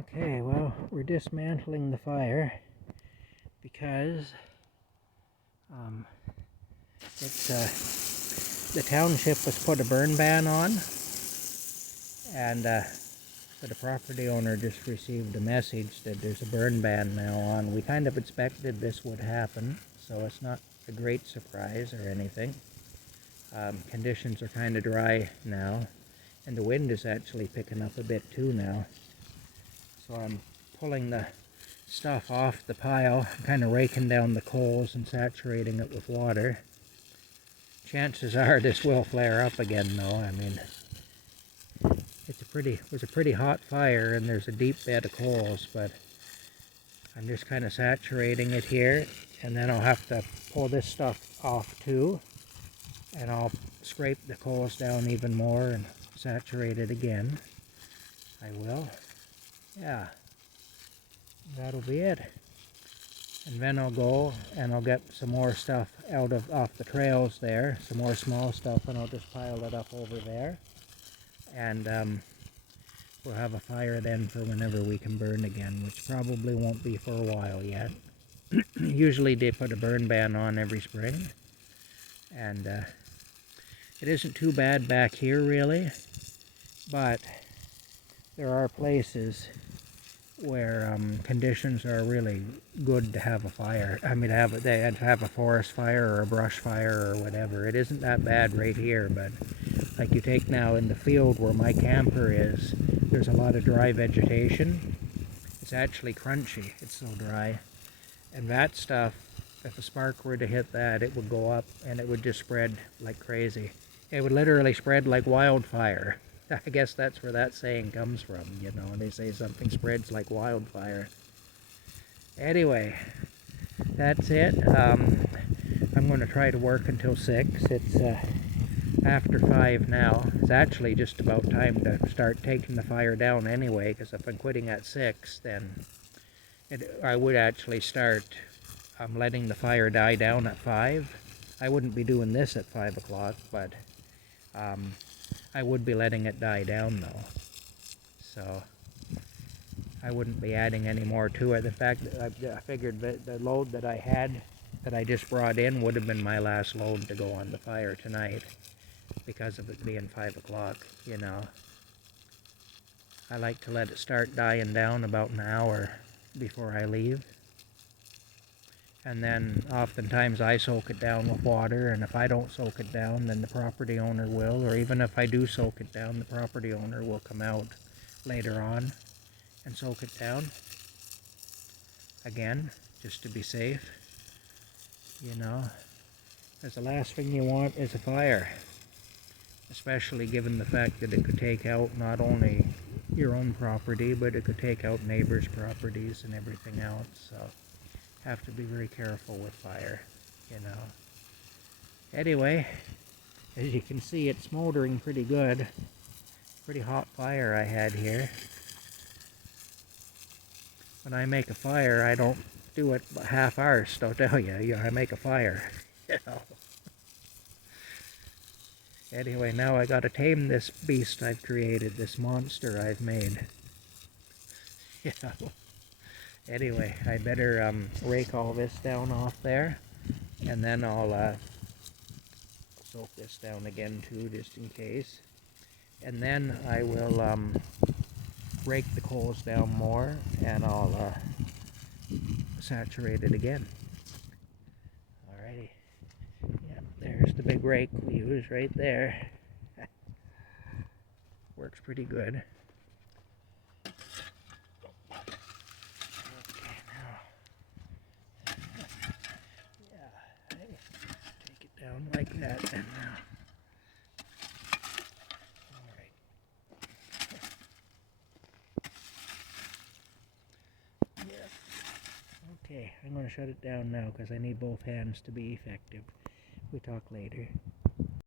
Okay, well, we're dismantling the fire because the township was put a burn ban on, and so the property owner just received a message that there's a burn ban now on. We kind of expected this would happen, so it's not a great surprise or anything. Conditions are kind of dry now, and the wind is actually picking up a bit too now. So I'm pulling the stuff off the pile, kind of raking down the coals and saturating it with water. Chances are this will flare up again though. I mean, it was a pretty hot fire and there's a deep bed of coals, but I'm just kind of saturating it here, and then I'll have to pull this stuff off too, and I'll scrape the coals down even more and saturate it again. I will. Yeah, that'll be it. And then I'll go and I'll get some more stuff off the trails there, some more small stuff, and I'll just pile it up over there. And we'll have a fire then for whenever we can burn again, which probably won't be for a while yet. Usually they put a burn ban on every spring, and it isn't too bad back here really, but there are places where conditions are really good to have a fire. I mean, they had to have a forest fire or a brush fire or whatever. It isn't that bad right here, but like you take now in the field where my camper is, there's a lot of dry vegetation. It's actually crunchy. It's so dry. And that stuff, if a spark were to hit that, it would go up and it would just spread like crazy. It would literally spread like wildfire. I guess that's where that saying comes from, you know, they say something spreads like wildfire. Anyway, that's it. I'm going to try to work until 6. It's after 5 now. It's actually just about time to start taking the fire down anyway, because if I'm quitting at 6, then I would actually start letting the fire die down at 5. I wouldn't be doing this at 5 o'clock, but I would be letting it die down though, so I wouldn't be adding any more to it. In fact, I figured that the load that I had, that I just brought in, would have been my last load to go on the fire tonight, because of it being 5 o'clock, you know. I like to let it start dying down about an hour before I leave. And then oftentimes I soak it down with water, and if I don't soak it down, then the property owner will, or even if I do soak it down, the property owner will come out later on and soak it down again, just to be safe, you know, because the last thing you want is a fire, especially given the fact that it could take out not only your own property, but it could take out neighbors' properties and everything else, so have to be very careful with fire, you know. Anyway, as you can see, it's smoldering pretty good. Pretty hot fire I had here. When I make a fire, I don't do it half-arsed, I'll tell you. I make a fire, you know. Anyway, now I gotta tame this beast I've created, this monster I've made. You know. Anyway, I better rake all this down off there, and then I'll soak this down again too, just in case. And then I will rake the coals down more, and I'll saturate it again. Alrighty. Yeah, there's the big rake we use right there. Works pretty good. Down like that, and alright. Yeah. Okay, I'm going to shut it down now because I need both hands to be effective. We talk later.